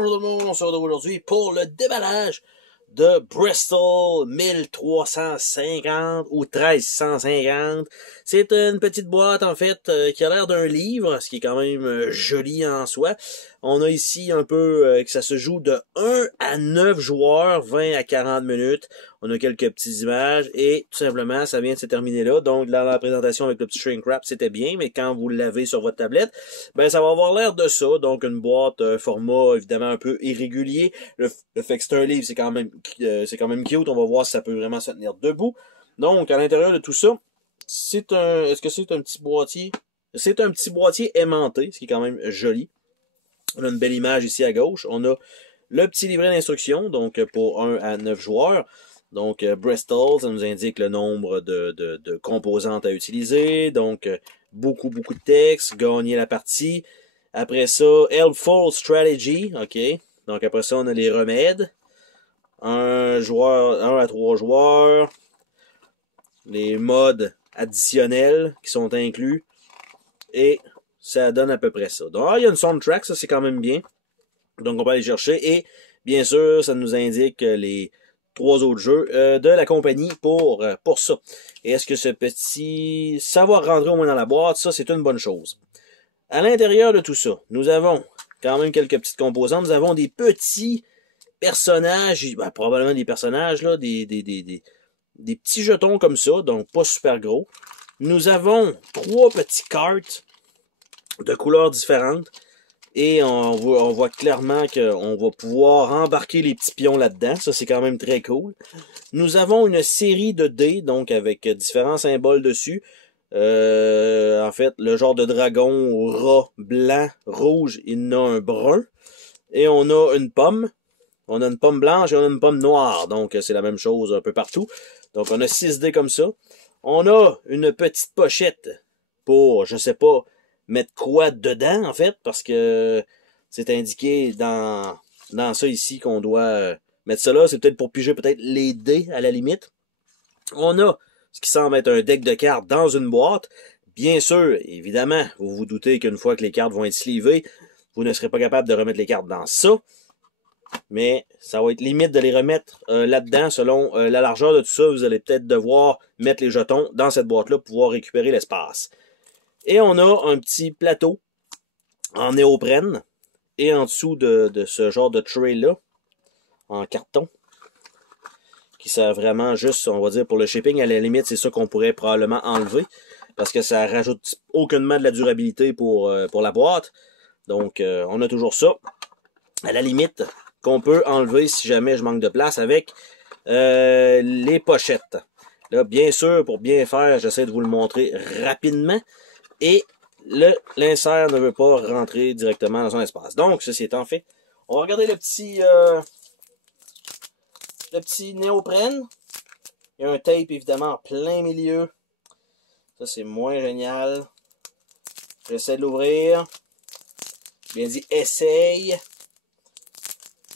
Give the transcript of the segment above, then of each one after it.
Bonjour tout le monde, on se retrouve aujourd'hui pour le déballage de Bristol 1350 ou 1350. C'est une petite boîte en fait qui a l'air d'un livre, ce qui est quand même joli en soi. On a ici un peu que ça se joue de 1 à 9 joueurs, 20 à 40 minutes. On a quelques petites images et tout simplement ça vient de se terminer là. Donc dans la présentation avec le petit shrink wrap c'était bien, mais quand vous l'avez sur votre tablette, ben ça va avoir l'air de ça. Donc une boîte format évidemment un peu irrégulier. Le fait que c'est un livre c'est quand même cute. On va voir si ça peut vraiment se tenir debout. Donc à l'intérieur de tout ça, est-ce que c'est un petit boîtier? C'est un petit boîtier aimanté, ce qui est quand même joli. On a une belle image ici à gauche. On a le petit livret d'instructions, donc pour 1 à 9 joueurs. Donc Bristol, ça nous indique le nombre de composantes à utiliser. Donc beaucoup de texte, gagner la partie. Après ça, Helpful Strategy, ok. Donc après ça, on a les remèdes. 1 à 3 joueurs. Les modes additionnels qui sont inclus. Et ça donne à peu près ça. Donc, il y a une soundtrack, ça c'est quand même bien. Donc, on peut aller chercher. Et, bien sûr, ça nous indique les 3 autres jeux de la compagnie pour ça. Et est-ce que ça va rentrer au moins dans la boîte? Ça, c'est une bonne chose. À l'intérieur de tout ça, nous avons quand même quelques petites composantes. Nous avons des petits personnages, ben, probablement des personnages, là, des petits jetons comme ça, donc pas super gros. Nous avons 3 petits cartes de couleurs différentes. Et on voit clairement qu'on va pouvoir embarquer les petits pions là-dedans. Ça, c'est quand même très cool. Nous avons une série de dés, donc avec différents symboles dessus. En fait, le genre de dragon, rat, blanc, rouge, il y en a un brun. Et on a une pomme. On a une pomme blanche et on a une pomme noire. Donc, c'est la même chose un peu partout. Donc, on a 6 dés comme ça. On a une petite pochette pour, je sais pas, mettre quoi dedans, en fait, parce que c'est indiqué dans ça ici qu'on doit mettre ça là. C'est peut-être pour piger peut-être les dés, à la limite. On a ce qui semble être un deck de cartes dans une boîte. Bien sûr, évidemment, vous vous doutez qu'une fois que les cartes vont être sleevées, vous ne serez pas capable de remettre les cartes dans ça. Mais ça va être limite de les remettre là-dedans selon la largeur de tout ça. Vous allez peut-être devoir mettre les jetons dans cette boîte-là pour pouvoir récupérer l'espace. Et on a un petit plateau en néoprène et en dessous de ce genre de tray-là, en carton, qui sert vraiment juste, on va dire, pour le shipping. À la limite, c'est ça qu'on pourrait probablement enlever parce que ça rajoute aucunement de la durabilité pour la boîte. Donc, on a toujours ça. À la limite, qu'on peut enlever si jamais je manque de place avec les pochettes. Là, bien sûr, pour bien faire, j'essaie de vous le montrer rapidement. Et l'insert ne veut pas rentrer directement dans son espace. Donc, ceci étant fait, on va regarder le petit néoprène. Il y a un tape, évidemment, en plein milieu. Ça, c'est moins génial. J'essaie de l'ouvrir. Bien dit, essaye.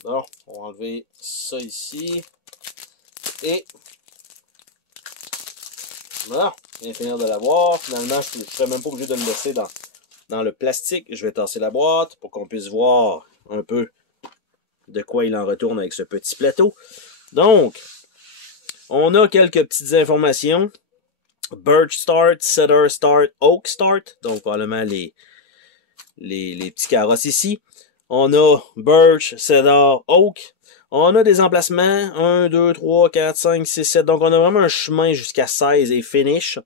Bon, on va enlever ça ici. Et voilà, je viens de finir de l'avoir. Finalement, je ne serais même pas obligé de le laisser dans le plastique. Je vais tasser la boîte pour qu'on puisse voir un peu de quoi il en retourne avec ce petit plateau. Donc, on a quelques petites informations. Birch Start, Cedar Start, Oak Start. Donc, probablement les petits carrosses ici. On a Birch, Cedar, Oak. On a des emplacements. 1, 2, 3, 4, 5, 6, 7. Donc, on a vraiment un chemin jusqu'à 16 et finish.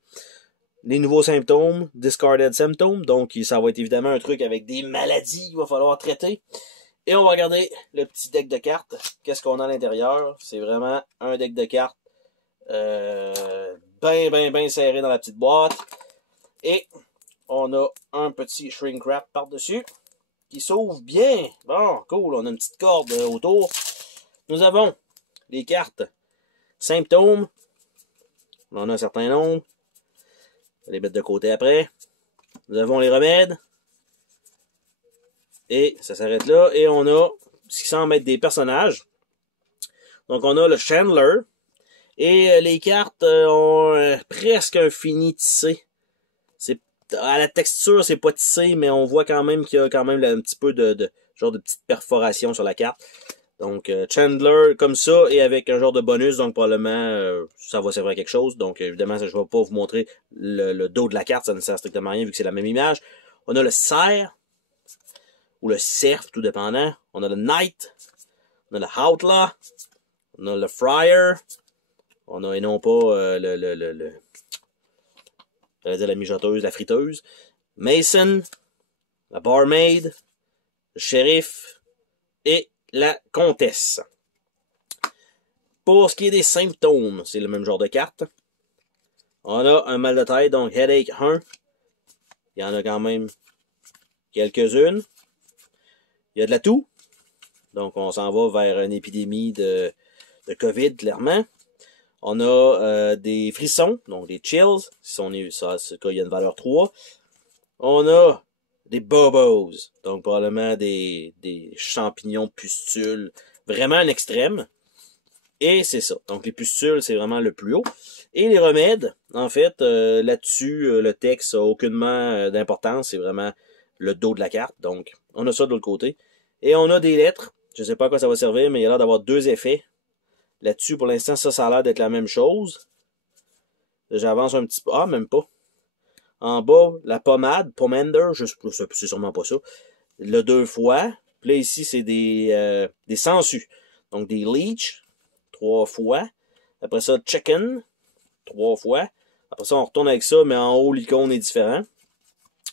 Les nouveaux symptômes. Discarded Symptoms. Donc, ça va être évidemment un truc avec des maladies qu'il va falloir traiter. Et on va regarder le petit deck de cartes. Qu'est-ce qu'on a à l'intérieur? C'est vraiment un deck de cartes bien serré dans la petite boîte. Et on a un petit shrink wrap par-dessus qui s'ouvre bien. Bon, cool, on a une petite corde autour. Nous avons les cartes symptômes. On en a un certain nombre. On va les mettre de côté après. Nous avons les remèdes. Et ça s'arrête là. Et on a ce qui semble être des personnages. Donc on a le Chandler. Et les cartes ont presque un fini tissé. C'est à la texture, c'est pas tissé, mais on voit quand même qu'il y a quand même un petit peu de genre de petite perforation sur la carte. Donc, Chandler comme ça, et avec un genre de bonus, donc probablement, ça va servir à quelque chose. Donc, évidemment, je vais pas vous montrer le dos de la carte, ça ne sert strictement à rien vu que c'est la même image. On a le cerf, ou le cerf, tout dépendant. On a le knight, on a le outlaw, on a le friar, on a, et non pas j'allais dire la mijoteuse, la friteuse, Mason, la barmaid, le shérif, et la comtesse. Pour ce qui est des symptômes, c'est le même genre de carte. On a un mal de tête, donc headache 1. Il y en a quand même quelques-unes. Il y a de la toux. Donc on s'en va vers une épidémie de COVID, clairement. On a des frissons, donc des chills. Si on est, ça, ce cas, il y a une valeur 3. On a des bobos, donc probablement des champignons pustules. Vraiment un extrême. Et c'est ça. Donc les pustules, c'est vraiment le plus haut. Et les remèdes, en fait, là-dessus, le texte a aucunement d'importance. C'est vraiment le dos de la carte. Donc, on a ça de l'autre côté. Et on a des lettres. Je ne sais pas à quoi ça va servir, mais il y a l'air d'avoir 2 effets. Là-dessus, pour l'instant, ça a l'air d'être la même chose. J'avance un petit peu. Ah, même pas. En bas, la pommade, pomander, c'est sûrement pas ça. Le 2 fois. Puis là, ici, c'est des sangsues. Donc, des leech, 3 fois. Après ça, chicken, 3 fois. Après ça, on retourne avec ça, mais en haut, l'icône est différent.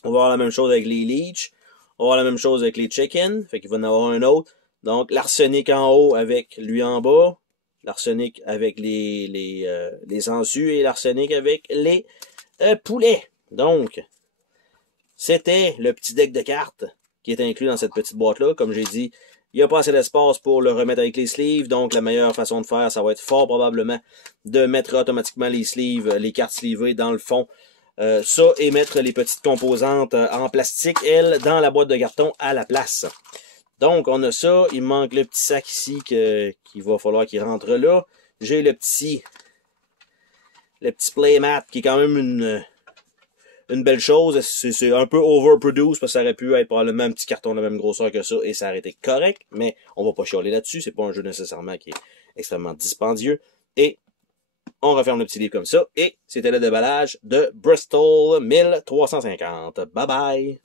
On va avoir la même chose avec les leech. On va avoir la même chose avec les chicken. Fait qu'il va y en avoir un autre. Donc, l'arsenic en haut avec lui en bas. L'arsenic avec les sangsues et l'arsenic avec les poulets. Donc, c'était le petit deck de cartes qui est inclus dans cette petite boîte-là. Comme j'ai dit, il n'y a pas assez d'espace pour le remettre avec les sleeves. Donc, la meilleure façon de faire, ça va être fort probablement de mettre automatiquement les sleeves, les cartes sleevées dans le fond. Ça, et mettre les petites composantes en plastique, elles, dans la boîte de carton à la place. Donc, on a ça. Il me manque le petit sac ici qu'il va falloir qu'il rentre là. J'ai le petit playmat qui est quand même une belle chose. C'est un peu overproduced parce que ça aurait pu être probablement un petit carton de la même grosseur que ça et ça aurait été correct. Mais on va pas chialer là-dessus. C'est pas un jeu nécessairement qui est extrêmement dispendieux. Et on referme le petit livre comme ça. Et c'était le déballage de Bristol 1350. Bye bye!